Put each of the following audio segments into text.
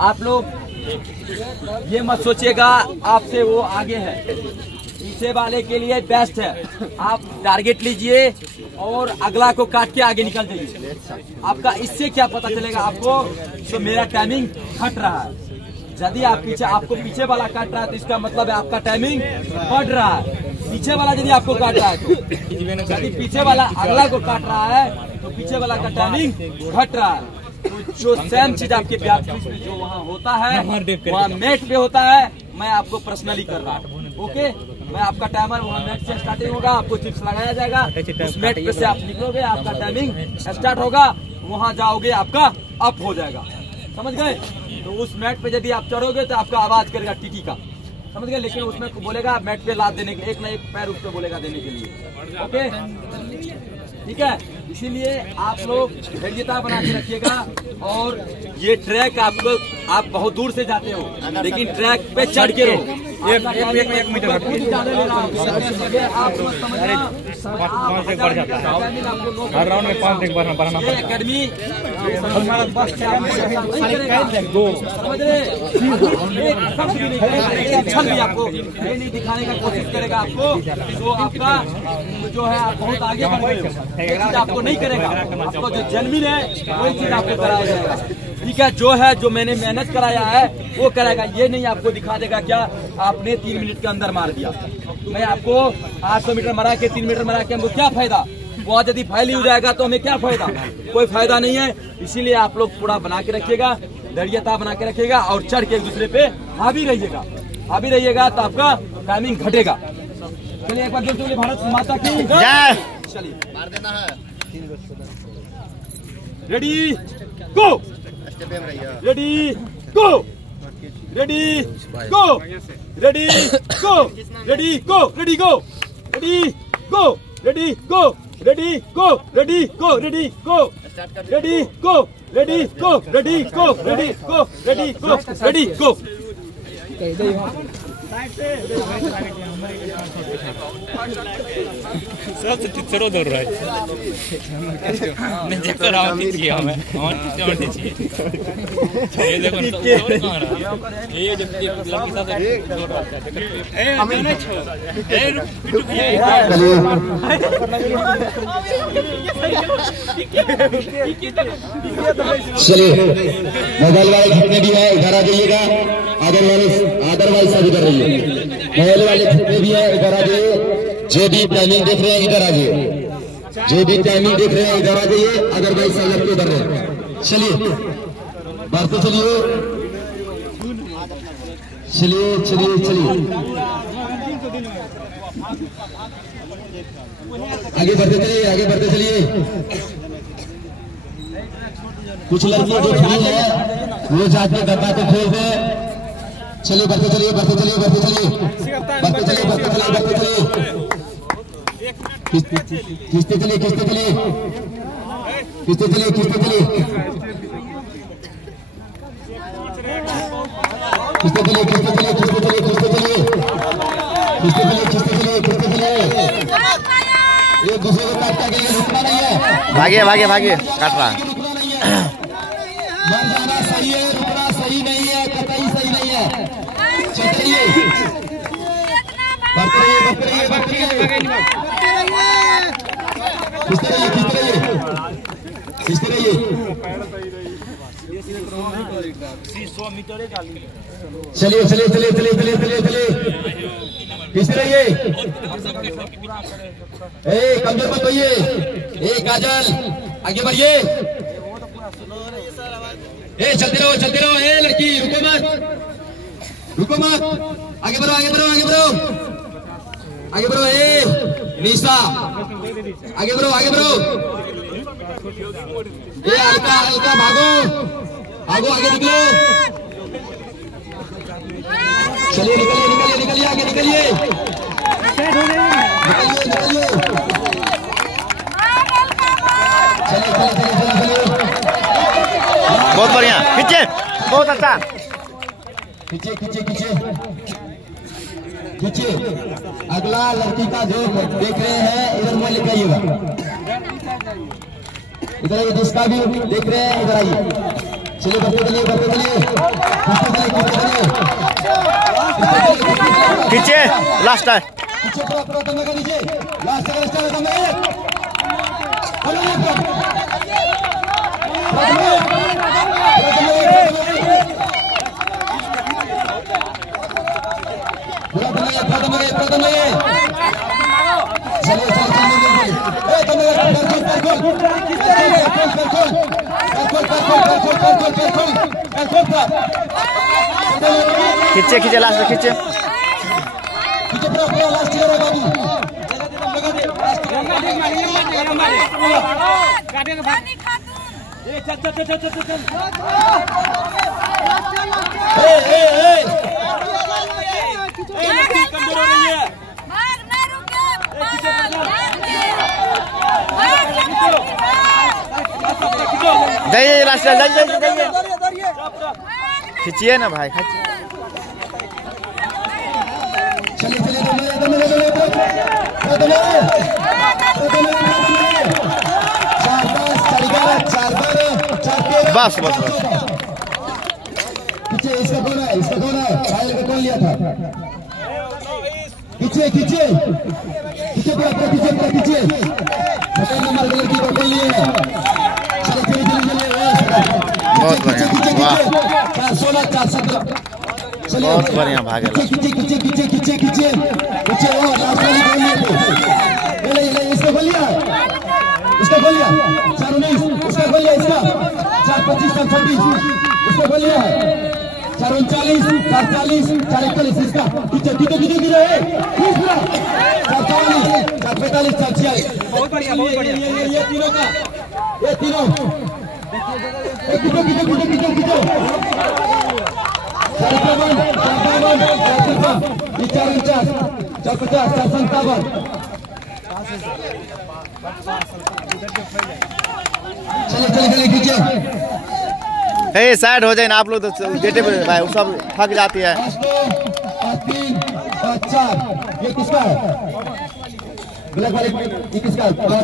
आप लोग ये मत सोचिएगा आपसे वो आगे है, पीछे वाले के लिए बेस्ट है। आप टारगेट लीजिए और अगला को काट के आगे निकल जाइए। आपका इससे क्या पता चलेगा आपको, तो मेरा टाइमिंग घट रहा है। यदि आप आपको पीछे वाला काट रहा है तो इसका मतलब है आपका टाइमिंग बढ़ रहा है। पीछे वाला यदि आपको काट रहा है तो यदि पीछे वाला अगला को काट रहा है तो पीछे वाला का टाइमिंग घट रहा है। तो जो सेम चीज आपके प्रैक्टिस में जो वहाँ होता है वहाँ नेट पे होता है, मैं आपको पर्सनली कर रहा हूँ। ओके, मैं आपका टाइमर वहाँ नेट से स्टार्टिंग होगा, आपको चिप्स लगाया जाएगा, उस नेट पे से आप निकलोगे, आपका टाइमिंग स्टार्ट होगा, वहाँ जाओगे आपका अप हो जाएगा। समझ गए? तो उस मैट पे यदि आप चढ़ोगे तो आपका आवाज करेगा टीटी का, समझ गए? लेकिन उसमें बोलेगा मैट पे लात देने के, एक ना एक पैर उस पे बोलेगा देने के लिए। ओके, ठीक है। इसीलिए आप लोग धैर्यता बना के रखिएगा। और ये ट्रैक आपको, आप बहुत दूर से जाते हो लेकिन ट्रैक पे चढ़ के रहो। एक मीटर आप बढ़ जाता है, हर राउंड में 5 बढ़ना पड़ता है। एकेडमी आपको ये नहीं दिखाने का कोशिश करेगा आपको तो आपका जो है आप बहुत आगे बढ़ गए हो, आपको नहीं करेगा। आपको जो जेन्युइन है वही चीज आपको कराया जाएगा। ठीक है, जो है जो मैंने मेहनत कराया है वो कराएगा। ये नहीं आपको दिखा देगा क्या आपने 3 मिनट के अंदर मार दिया। मैं आपको 800 मीटर मरा के 3 मीटर मरा के हमको क्या फायदा, वो यदि फैली हो जाएगा तो हमें क्या फायदा, कोई फायदा नहीं है। इसीलिए आप लोग पूरा बना के रखिएगा, धैर्यता बना के रखिएगा और चढ़ के एक दूसरे पे हावी रहिएगा तो आपका टाइमिंग घटेगा। चलिए एक बार जोर से भारत माता की जय। चलिए मार देना है। रेडी गो, रेडी गो, रेडी गो, रेडी गो, रेडी गो, रेडी गो, रेडी गो, रेडी गो, रेडी गो, रेडी गो, रेडी गो, रेडी गो, रेडी गो, रेडी गो, रेडी गो, रेडी गो, रेडी गो। सरो दौड़ रहा है मैं देखो रहा हूँ किसी हमें और दीजिए ये देखो ये जब लड़की साथ दौड़ रहा है हमें नहीं छोड़ चलिए मोबाइल वाले जितने भी है इधर आ जाइएगा, अदरवाइज सब इधर रहिए। मोबाइल वाले जितने भी है इधर आ जाइए, जो भी टाइमिंग देख रहे हैं इधर आ जाइए, जो भी टाइमिंग देख रहे हैं इधर आ जाइए, अदरवाइज सब लोग इधर रहे। चलिए बढ़ते चलिए, चलिए चलिए चलिए आगे बढ़ते चलिए, आगे बढ़ते चलिए। कुछ लड़कियां जो फ्री है वो जाके गद्दा को खोल दे। चलिए बढ़ते चलिए, बढ़ते चलिए, बढ़ते चलिए, बढ़ते चलिए, बढ़ते चलिए, बढ़ते चलिए, खींचते चलिए, खींचते चलिए, खींचते चलिए, खींचते चलिए, खींचते चलिए, खींचते चलिए, खींचते चलिए, खींचते चलिए, खींचते चलिए, खींचते चलिए, खींचते चलिए। एक दूसरे को काटने के लिए रुकना नहीं है। भागे भागे भागे, काट रहा मर जाना सही है, रुकना सही नहीं है, कतई सही नहीं है। चलिए बढ़ते रहिए, बढ़ते रहिए, बढ़ते रहिए, खींचते रहिए, खींचते रहिए, खींचते रहिए। चलिए चलिए चलिए चलिए चलिए चलिए चलिए, खींचते रहिए। ए कमजोर मत होइए, ए काजल आगे बढ़िए, ए चलते रहो, ए लड़की रुको मत, रुको मत, आगे बढ़ो, आगे बढ़ो, आगे बढ़ो, आगे बढ़ो। ए निशा आगे बढ़ो, आगे बढ़ो। ए अलका, अलका भागो, भागो, आगे निकलो। चलिए निकलिए, निकलिए, निकलिए, आगे निकलिए, निकलिए, निकलिए। चलिए चलिए चलिए चलिए, बहुत बढ़िया, खींचे, बहुत अच्छा, खींचे खींचे खींचे खींचे। अगला लड़की का जो देख रहे हैं इधर मुंह लेके आइएगा, इधर आइए, जिसका भी देख रहे हैं इधर आइए। चलिए बढ़ते चलिए, बढ़ते चलिए। लास्ट है पीछे पूरा दम लगा दीजिए लास्ट अगर स्टार दम लगा खींचे खींचे लास्ट में खींचे जाइए लास्ट जाइए खींचिए ना भाई खींचिए बस बस बस पीछे इसका कौन है साहिल का कौन लिया था पीछे पीछे पीछे पीछे सेकंड नंबर कलर की कौन लिए है बहुत बढ़िया वाह 416 417 बहुत बढ़िया भागे खींचे वो लास्ट वाली कौन लिए थे ले इसको खोल लिया 419 उसका खोल लिया इसका 425 426 उसको खोल लिया 439 440 441 इसका खींचे 444 445 446 बहुत बढ़िया ये तीनों का ये तीनों खींचो 449 450 457 चले खींचे हे साइड हो जाए ना आप लोग तो गेटे पे भाई वो सब थक जाती है 3 5 4 ये किसका है ब्लैक वाले ये किसका है 14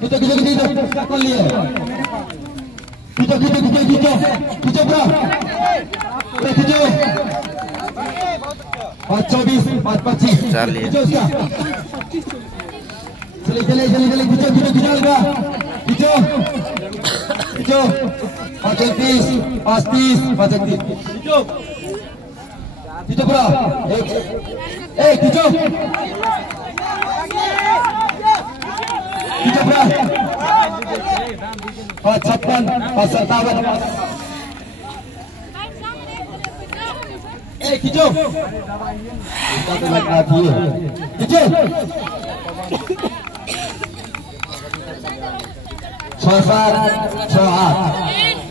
खींचो कौन लिया खींचो पूरा खींचो 524 525 खींचो उसका चले खींचो लगा खींचो 530 530 531 खींचो पूरा खींचो पूरा 556 557 खींचो खींचो 6 7 6 8